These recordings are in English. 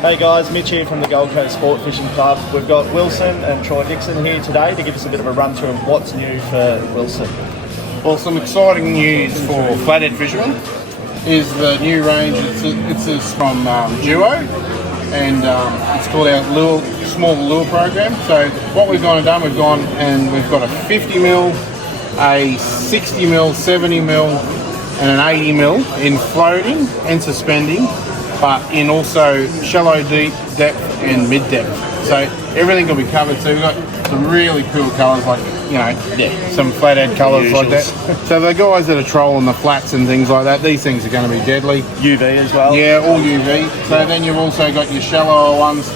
Hey guys, Mitch here from the Gold Coast Sport Fishing Club. We've got Wilson and Troy Dixon here today to give us a bit of a run through of what's new for Wilson. Well, some exciting news for flathead fishermen is the new range. It's from Duo, and it's called our small lure program. So what we've gone and done, we've got a 50mm, a 60mm, 70mm, and an 80mm in floating and suspending, but in also shallow, deep, depth and mid depth. So everything will be covered. So we've got some really cool colours, like, you know, some flathead colours like that. So the guys that are trolling the flats and things like that, these things are going to be deadly. UV as well? Yeah, all UV. So then you've also got your shallower ones,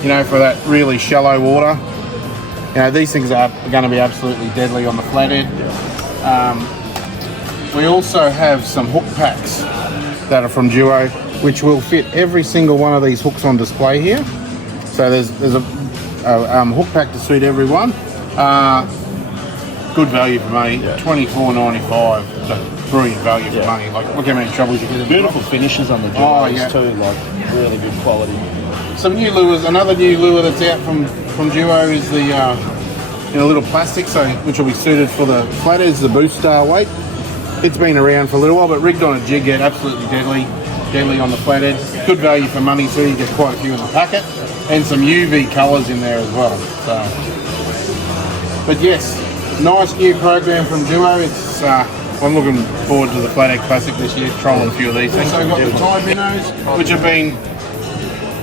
you know, for that really shallow water. You know, these things are going to be absolutely deadly on the flathead. We also have some hook packs that are from Duo, which will fit every single one of these hooks on display here. So there's a hook pack to suit everyone. Good value for money, $24.95. So brilliant value for money. Like, look how many troubles you get. Beautiful finishes on the Duos too, like really good quality. Some new lures. Another new lure that's out from Duo is the in a little plastic, so which will be suited for the flatheads, the Boost Star weight. It's been around for a little while, but rigged on a jig head, absolutely deadly on the flathead. Good value for money too. You get quite a few in the packet, and some UV colours in there as well. So, but yes, nice new program from Duo. It's I'm looking forward to the Flathead Classic this year, trolling a few of these things. So we've got the Tide minnows, which have been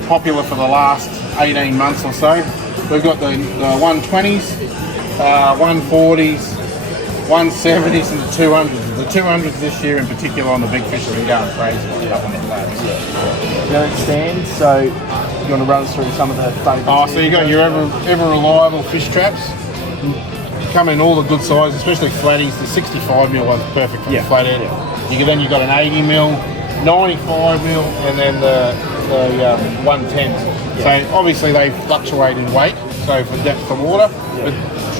popular for the last 18 months or so. We've got the 120s, 140s, 170s and the 200s. The 200s this year in particular on the big fish have been going crazy up on the flats. Going stands, so you want to run us through some of the favourites? So you got your ever reliable fish traps. Come in all the good sizes, especially flatties. The 65mm one's perfect for the flathead. Then you've got an 80mm, 95mm, and then the 110s. So obviously they fluctuate in weight, so for depth of water. But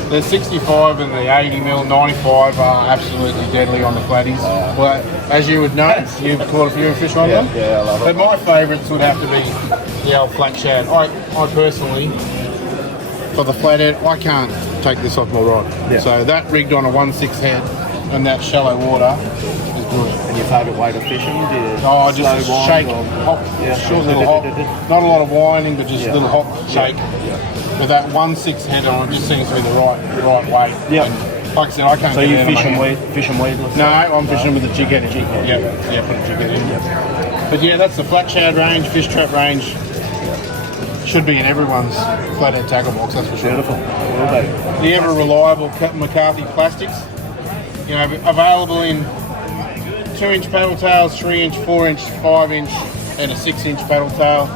the 65 and the 80mm, 95 are absolutely deadly on the flatties. Well, as you would know, you've caught a few fish on them. Yeah, I love it. But my favourites would have to be the old flat shad. I personally, for the flathead, I can't take this off my rod. So that rigged on a 1/6 head and that shallow water is brilliant. And your favourite way to fishing? Just a shake, hop, short little hop. Not a lot of whining, but just a little hop, shake. With that 1/6 head on, it just seems to be the right weight. Yeah. Like I said, I can't. So you fish and weedless? No, I'm fishing with a jig head. Yeah, put a jig head in. But yeah, that's the flat shad range, fish trap range. Should be in everyone's flathead tackle box, that's for sure. Beautiful. The ever reliable McCarthy plastics, you know, available in 2-inch paddle tails, 3-inch, 4-inch, 5-inch, and a 6-inch paddle tail.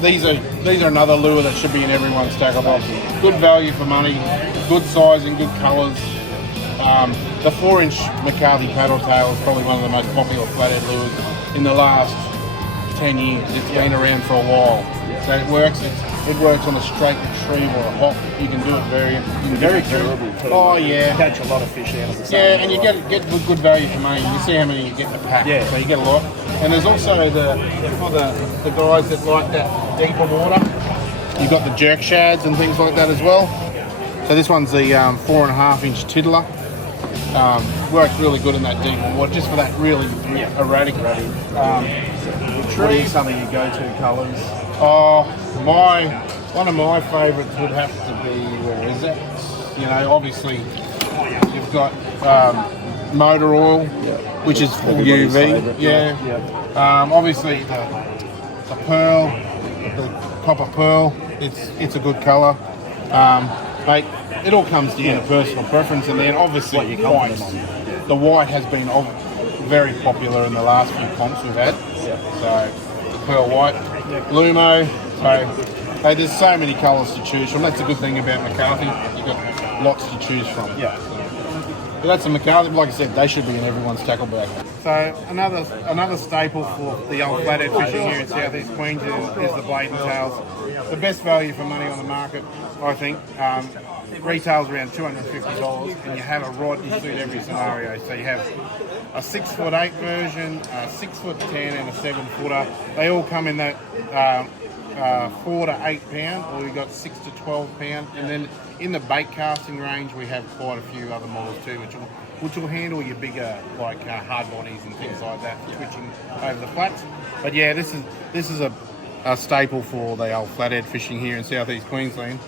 These are another lure that should be in everyone's tackle box. Good value for money, good sizing, good colours. The 4-inch McCarthy paddle tail is probably one of the most popular flathead lures in the last 10 years. It's been around for a while. So it works on a straight retrieve or a hop. You can do it very durable too. Oh yeah. You catch a lot of fish out of the same. Yeah, and you get good value for money. You see how many you get in the pack. So you get a lot. And there's also for the guys that like that deeper water, you've got the jerk shads and things like that as well. So this one's the 4.5-inch tiddler. Works really good in that deeper water, just for that really erratic. What are some of your go-to colours? One of my favourites would have to be, where is it? You know, obviously you've got motor oil, which is full UV. Obviously the pearl, the copper pearl, it's a good colour. Mate, it all comes down to personal preference, and then obviously white. The white has been very popular in the last few comps we've had. So the pearl white, Lumo. So there's so many colours to choose from. That's a good thing about McCarthy. You've got lots to choose from. But that's a McCarthy. Like I said, they should be in everyone's tackle bag. So another staple for the old flathead fishing here in southeast Queensland is the blade and tails. The best value for money on the market, I think. Retails around $250, and you have a rod to suit every scenario. So you have a 6'8" version, a 6'10", and a 7-footer. They all come in that 4 to 8 pound, or we got 6 to 12 pound, and then in the bait casting range we have quite a few other models too, which will handle your bigger like hard bodies and things like that, twitching over the flats. But yeah, this is a staple for the old flathead fishing here in southeast Queensland.